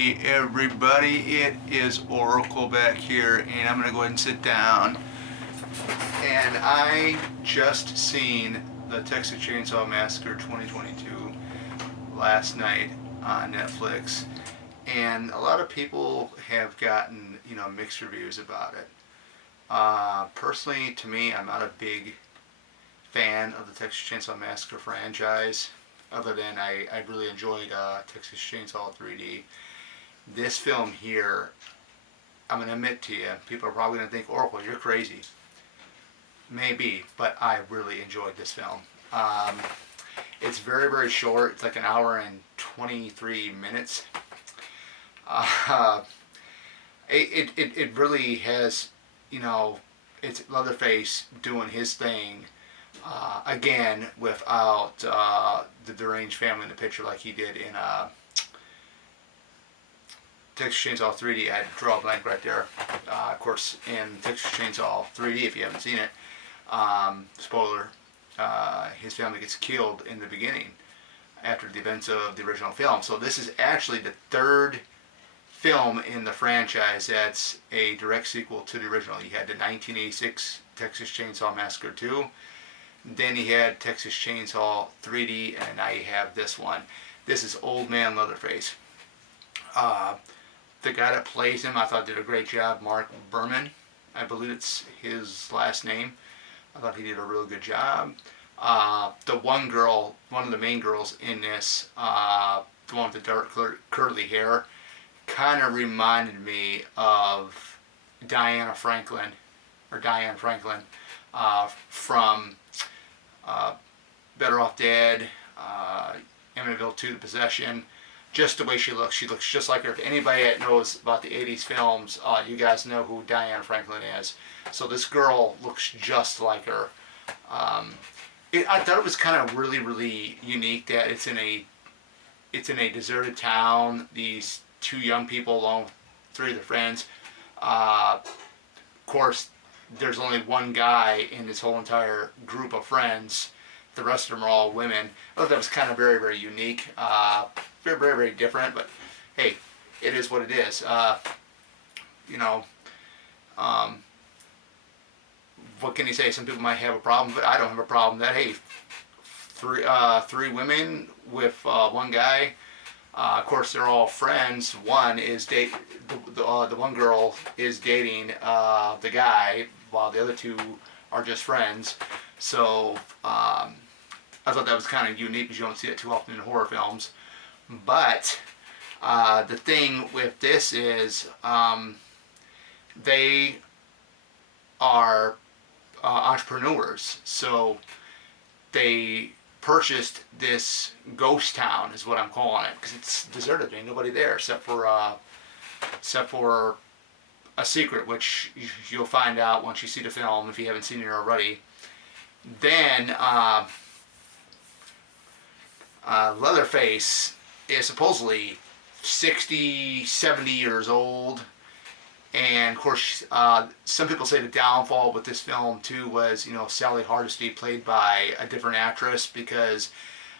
Hey everybody, it is Oracle back here, and I'm gonna go ahead and sit down. And I just seen the Texas Chainsaw Massacre 2022 last night on Netflix, and a lot of people have gotten mixed reviews about it. Personally, to me, I'm not a big fan of the Texas Chainsaw Massacre franchise. Other than I really enjoyed Texas Chainsaw 3D. This film here, I'm going to admit to you, people are probably going to think, Oracle, you're crazy. Maybe, but I really enjoyed this film. It's very, very short. It's like an hour and 23 minutes. It really has, it's Leatherface doing his thing. Again, without the deranged family in the picture like he did in Texas Chainsaw 3D. I had to draw a blank right there. Of course, in Texas Chainsaw 3D, if you haven't seen it, spoiler, his family gets killed in the beginning after the events of the original film. So this is actually the third film in the franchise that's a direct sequel to the original. You had the 1986 Texas Chainsaw Massacre 2. Then he had Texas Chainsaw 3D, and now you have this one. This is Old Man Leatherface. The guy that plays him, I thought did a great job. Mark Berman, I believe it's his last name. I thought he did a really good job. The one girl, one of the main girls in this, the one with the dark curly hair, kind of reminded me of Diane Franklin from Better Off Dead, Amityville 2, The Possession. Just the way she looks just like her. If anybody that knows about the 80s films, you guys know who Diane Franklin is. So this girl looks just like her. I thought it was kind of really, really unique that it's in a deserted town. These two young people along with three of their friends. Of course, there's only one guy in this whole entire group of friends. The rest of them are all women. I thought that was kind of very, very unique. Very, very, very different, but hey, it is what it is. What can you say? Some people might have a problem, but I don't have a problem that, hey, three women with one guy. Of course, they're all friends. One is the one girl is dating the guy, while the other two are just friends. So I thought that was kind of unique because you don't see it too often in horror films. But the thing with this is they are entrepreneurs. So they purchased this ghost town, is what I'm calling it, because it's deserted. Ain't nobody there except for a secret, which you'll find out once you see the film if you haven't seen it already. Then Leatherface is supposedly 60, 70 years old. And of course, some people say the downfall with this film too was, Sally Hardesty, played by a different actress, because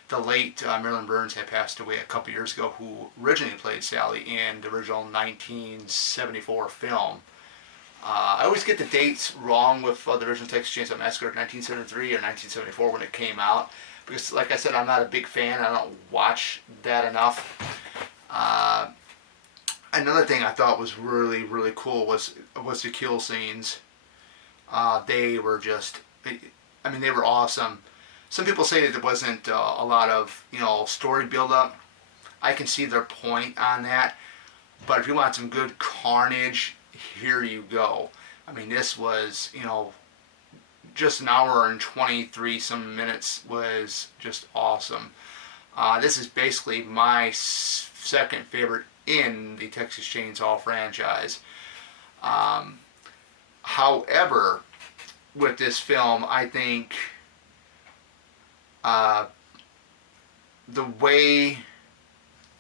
the late Marilyn Burns had passed away a couple years ago, who originally played Sally in the original 1974 film. I always get the dates wrong with the original Texas Chainsaw Massacre, 1973 or 1974 when it came out, because like I said, I'm not a big fan. I don't watch that enough. Another thing I thought was really, really cool was the kill scenes. They were just, they were awesome. Some people say that there wasn't a lot of, story build-up. I can see their point on that. But if you want some good carnage, here you go. This was, just an hour and 23 some minutes was just awesome. This is basically my second favorite in the Texas Chainsaw franchise. However, with this film, I think the way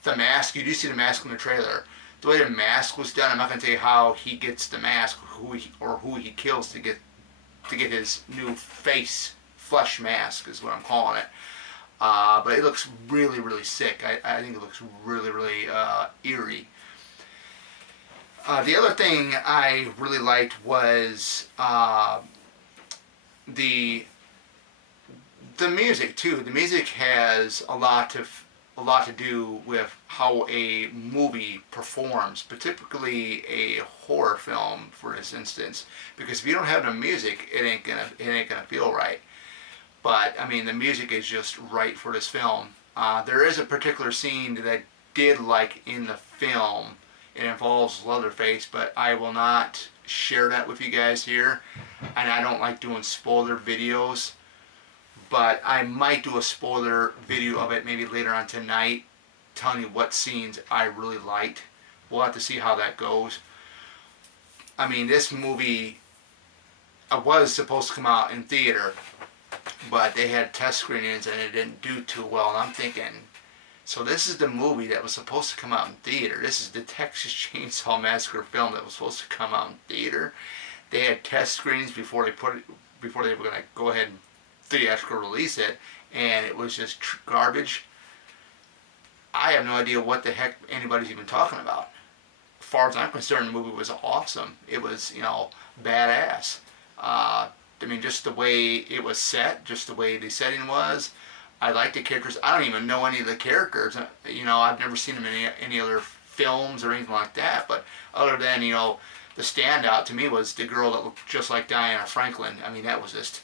the mask, you do see the mask in the trailer, the way the mask was done, I'm not going to tell you how he gets the mask, who he kills to get his new flesh mask is what I'm calling it. But it looks really, really sick. I think it looks really, really eerie. The other thing I really liked was the the music too. The music has a lot to do with how a movie performs, particularly a horror film, for this instance. Because if you don't have the music, it ain't gonna feel right. But I mean, the music is just right for this film. There is a particular scene that I did like in the film. It involves Leatherface, but I will not share that with you guys here. And I don't like doing spoiler videos, but I might do a spoiler video of it maybe later on tonight, telling you what scenes I really liked. We'll have to see how that goes. I mean, this movie was supposed to come out in theater, but they had test screenings and it didn't do too well. And I'm thinking, so this is the movie that was supposed to come out in theater. This is the Texas Chainsaw Massacre film that was supposed to come out in theater. They had test screenings before before they were going to go ahead and theatrical release it, and it was just garbage. I have no idea what the heck anybody's even talking about. As far as I'm concerned, the movie was awesome. It was, badass. I mean, just the way it was set, just the way the setting was. I like the characters. I don't even know any of the characters. I've never seen them in any other films or anything like that. But other than, the standout to me was the girl that looked just like Diana Franklin. I mean, that was just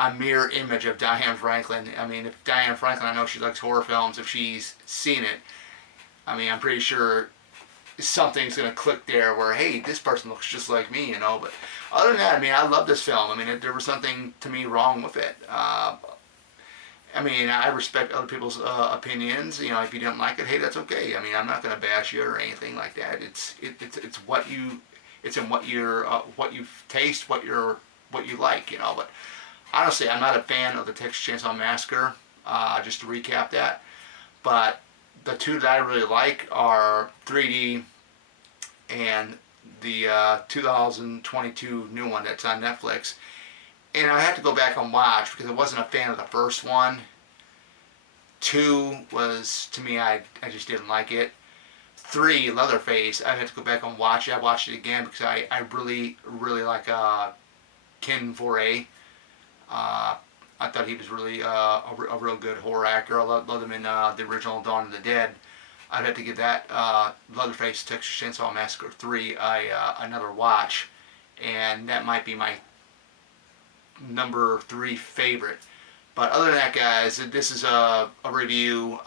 a mirror image of Diane Franklin. I mean, if Diane Franklin, I know she likes horror films. If she's seen it, I mean, I'm pretty sure something's going to click there where, hey, this person looks just like me, But other than that, I mean, I love this film. I mean, there was something to me wrong with it. I mean, I respect other people's opinions. If you don't like it, hey, that's okay. I mean, I'm not going to bash you or anything like that. It's what you, it's in what you taste, what you like, But honestly, I'm not a fan of the Texas Chainsaw Massacre. Just to recap that, but the two that I really like are 3D and the 2022 new one that's on Netflix. And I had to go back and watch because I wasn't a fan of the first one. 2 was, to me, I just didn't like it. 3, Leatherface, I had to go back and watch it. I watched it again because I really, really like Ken Foray. I thought he was really a real good horror actor. I loved him in the original Dawn of the Dead. I'd have to give that Leatherface Texas Chainsaw Massacre 3 another watch. And that might be my number 3 favorite. But other than that, guys, this is a review.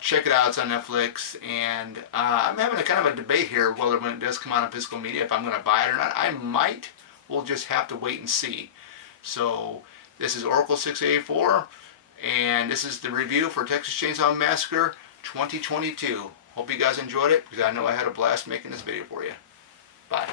Check it out. It's on Netflix. And I'm having a kind of a debate here whether when it does come out on physical media, if I'm going to buy it or not. I might. We'll just have to wait and see. So this is Oracle 684. And this is the review for Texas Chainsaw Massacre 2022. Hope you guys enjoyed it because I know I had a blast making this video for you. Bye.